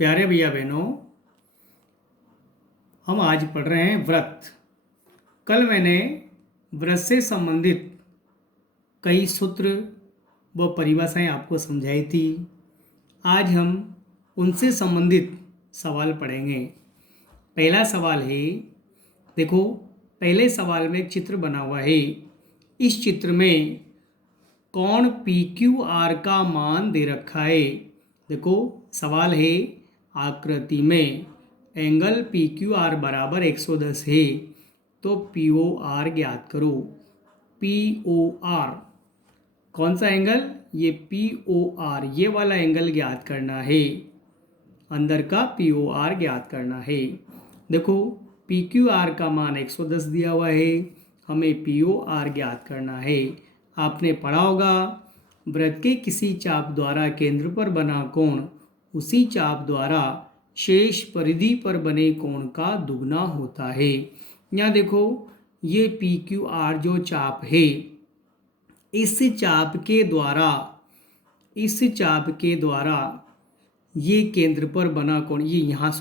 प्यारे भैया बहनों, हम आज पढ़ रहे हैं व्रत। कल मैंने व्रत से संबंधित कई सूत्र व परिभाषाएं आपको समझाई थी। आज हम उनसे संबंधित सवाल पढ़ेंगे। पहला सवाल है, देखो पहले सवाल में एक चित्र बना हुआ है। इस चित्र में कौन पी क्यू आर का मान दे रखा है। देखो सवाल है, आकृति में एंगल पी क्यू आर बराबर 110 है, तो पी ओ आर ज्ञात करो। पी ओ आर कौन सा एंगल? ये पी ओ आर, ये वाला एंगल ज्ञात करना है। अंदर का पी ओ आर ज्ञात करना है। देखो पी क्यू आर का मान 110 दिया हुआ है, हमें पी ओ आर ज्ञात करना है। आपने पढ़ा होगा, वृत्त के किसी चाप द्वारा केंद्र पर बना कोण उसी चाप द्वारा शेष परिधि पर बने कोण का दुगना होता है। यहाँ देखो ये पी क्यू आर जो चाप है, इस चाप के द्वारा ये केंद्र पर बना कोण, ये यहाँ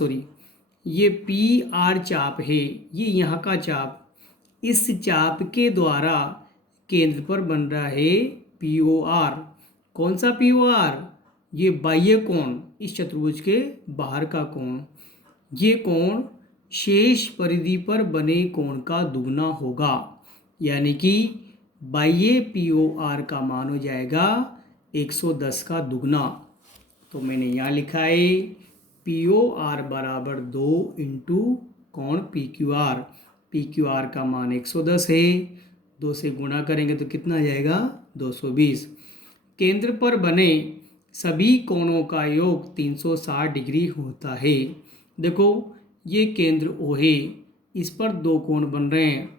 ये पी आर चाप है, ये यहाँ का चाप, इस चाप के द्वारा केंद्र पर बन रहा है पी ओ आर। कौन सा पी ओ आर? ये बाह्य कोण, इस चतुर्भुज के बाहर का कोण। ये कोण शेष परिधि पर बने कोण का दुगना होगा, यानी कि बाह्य पी ओ आर का मान हो जाएगा 110 का दुगना। तो मैंने यहाँ लिखा है पी ओ आर बराबर 2 इंटू कोण P Q R. P Q R का मान 110 है, 2 से गुणा करेंगे तो कितना आ जाएगा? 220। केंद्र पर बने सभी कोणों का योग 360 डिग्री होता है। देखो ये केंद्र ओ है, इस पर दो कोण बन रहे हैं,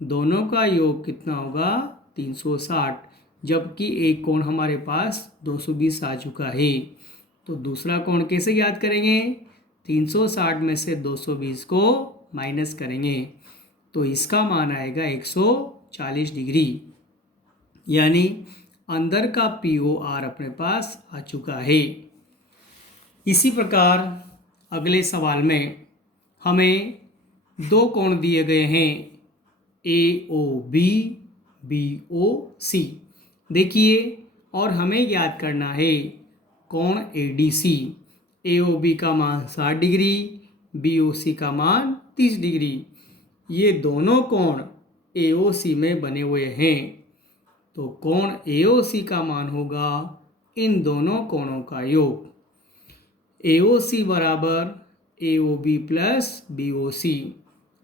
दोनों का योग कितना होगा? 360, जबकि एक कोण हमारे पास 220 आ चुका है। तो दूसरा कोण कैसे ज्ञात करेंगे? 360 में से 220 को माइनस करेंगे, तो इसका मान आएगा 140 डिग्री, यानी अंदर का पी ओ आर अपने पास आ चुका है। इसी प्रकार अगले सवाल में हमें दो कोण दिए गए हैं, ए ओ बी, बी ओ सी। देखिए, और हमें ज्ञात करना है कोण A D C. A O B का मान 60 डिग्री, बी ओ सी का मान 30 डिग्री। ये दोनों कोण ए ओ सी में बने हुए हैं, तो कोण ए ओ सी का मान होगा इन दोनों कोणों का योग। ए ओ सी बराबर A O B plus B O C.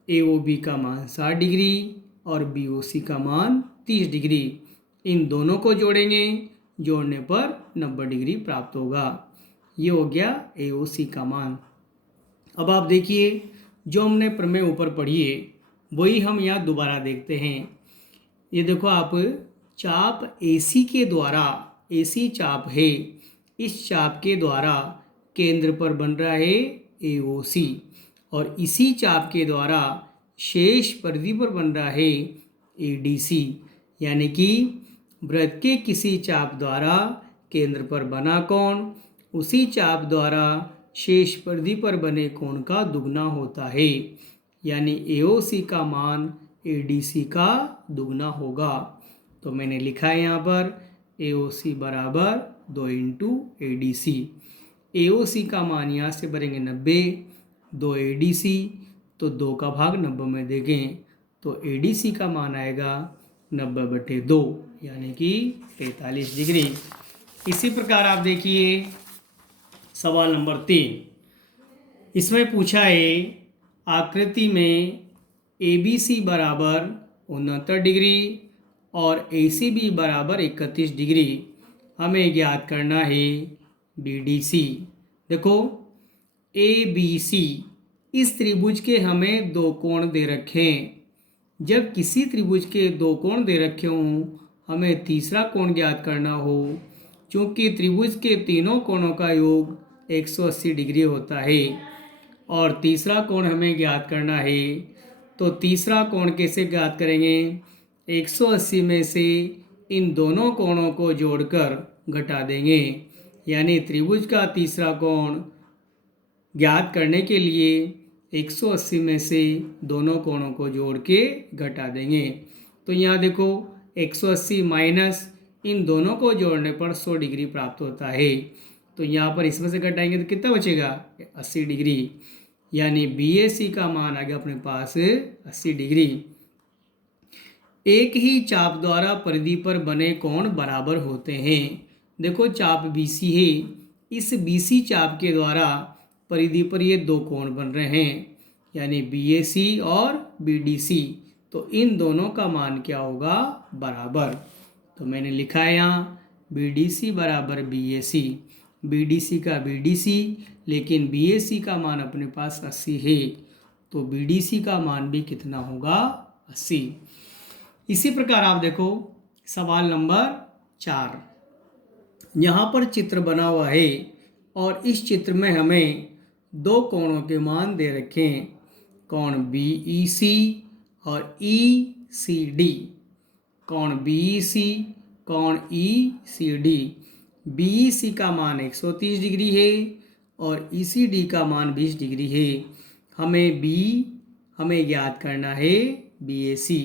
A O B का मान 60 डिग्री और बी ओ सी का मान 30 डिग्री। इन दोनों को जोड़ेंगे, जोड़ने पर 90 डिग्री प्राप्त होगा। ये हो गया ए ओ सी का मान। अब आप देखिए, जो हमने प्रमेय ऊपर पढ़ी है वही हम यहाँ दोबारा देखते हैं। ये देखो आप, चाप AC के द्वारा, AC चाप है, इस चाप के द्वारा केंद्र पर बन रहा है AOC, और इसी चाप के द्वारा शेष परिधि पर बन रहा है ADC, यानी कि वृत्त के किसी चाप द्वारा केंद्र पर बना कोण उसी चाप द्वारा शेष परिधि पर बने कोण का दुगना होता है, यानी AOC का मान ADC का दुगना होगा। तो मैंने लिखा है यहाँ पर AOC बराबर 2 इंटू ADC। AOC का मान यहाँ से भरेंगे 90, 2 ADC, तो 2 का भाग 90 में देंगे तो ADC का मान आएगा 90/2, यानी कि 43 डिग्री। इसी प्रकार आप देखिए सवाल नंबर 3। इसमें पूछा है, आकृति में ABC बराबर 69 डिग्री और ACB बराबर 31 डिग्री। हमें ज्ञात करना है BDC। देखो ABC, इस त्रिभुज के हमें दो कोण दे रखे हैं। जब किसी त्रिभुज के दो कोण दे रखे हों, हमें तीसरा कोण ज्ञात करना हो। चूँकि त्रिभुज के तीनों कोणों का योग 180 डिग्री होता है और तीसरा कोण हमें ज्ञात करना है, तो तीसरा कोण कैसे ज्ञात करेंगे? 180 में से इन दोनों कोणों को जोड़कर घटा देंगे, यानी त्रिभुज का तीसरा कोण ज्ञात करने के लिए 180 में से दोनों कोणों को जोड़ के घटा देंगे। तो यहाँ देखो 180 माइनस इन दोनों को जोड़ने पर 100 डिग्री प्राप्त होता है। तो यहाँ पर इसमें से घटाएंगे तो कितना बचेगा 80 डिग्री, यानी BAC का मान आ गया अपने पास 80 डिग्री। एक ही चाप द्वारा परिधि पर बने कोण बराबर होते हैं। देखो चाप BC है, इस BC चाप के द्वारा परिधि पर ये दो कोण बन रहे हैं, यानी BAC और BDC। तो इन दोनों का मान क्या होगा बराबर। तो मैंने लिखा है यहाँ BDC बराबर BAC, BDC का BDC, लेकिन BAC का मान अपने पास 80 है, तो BDC का मान भी कितना होगा 80। इसी प्रकार आप देखो सवाल नंबर 4, यहाँ पर चित्र बना हुआ है और इस चित्र में हमें दो कोणों के मान दे रखे हैं, कोण BEC और ECD। कोण BEC, कोण ECD। BEC का मान 130 डिग्री है और ECD का मान 20 डिग्री है। हमें ज्ञात करना है BAC।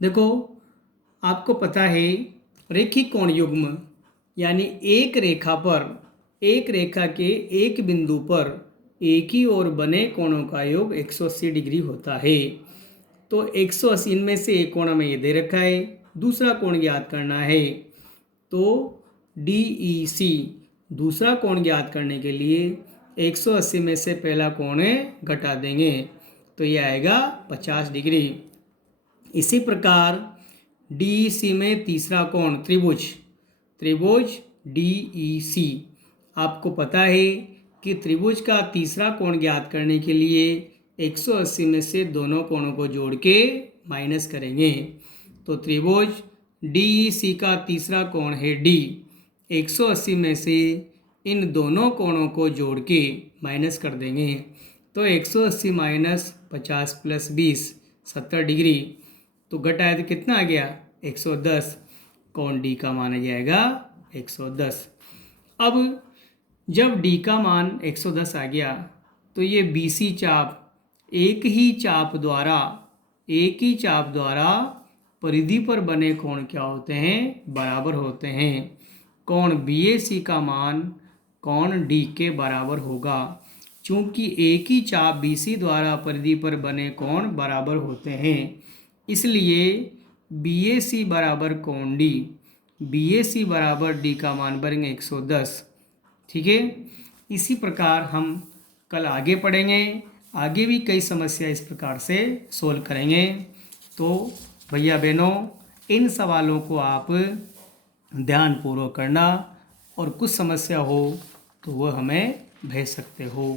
देखो आपको पता है रेखिक कोण युग्म यानी एक रेखा के एक बिंदु पर एक ही ओर बने कोणों का योग 180 डिग्री होता है। तो 180 में से एक कोण हमें ये दे रखा है, दूसरा कोण ज्ञात करना है। तो DEC दूसरा कोण ज्ञात करने के लिए 180 में से पहला कोण घटा देंगे, तो ये आएगा 50 डिग्री। इसी प्रकार DEC में तीसरा कोण त्रिभुज DEC। आपको पता है कि त्रिभुज का तीसरा कोण ज्ञात करने के लिए 180 में से दोनों कोणों को जोड़ के माइनस करेंगे। तो त्रिभुज DEC का तीसरा कोण है D। 180 में से इन दोनों कोणों को जोड़ के माइनस कर देंगे, तो 180 माइनस 50 प्लस 20 70 डिग्री। तो घटाए तो कितना आ गया 110। कोण D का मान आ जाएगा 110। अब जब D का मान 110 आ गया तो ये BC चाप एक ही चाप द्वारा परिधि पर बने कोण क्या होते हैं बराबर होते हैं। कोण BAC का मान कोण D के बराबर होगा। चूंकि एक ही चाप BC द्वारा परिधि पर बने कोण बराबर होते हैं, इसलिए BAC बराबर कोण D, BAC बराबर D का मान बनेंगे 110। ठीक है, इसी प्रकार हम कल आगे पढ़ेंगे, आगे भी कई समस्या इस प्रकार से सोल्व करेंगे। तो भैया बहनों इन सवालों को आप ध्यानपूर्वक करना और कुछ समस्या हो तो वह हमें भेज सकते हो।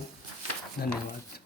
धन्यवाद।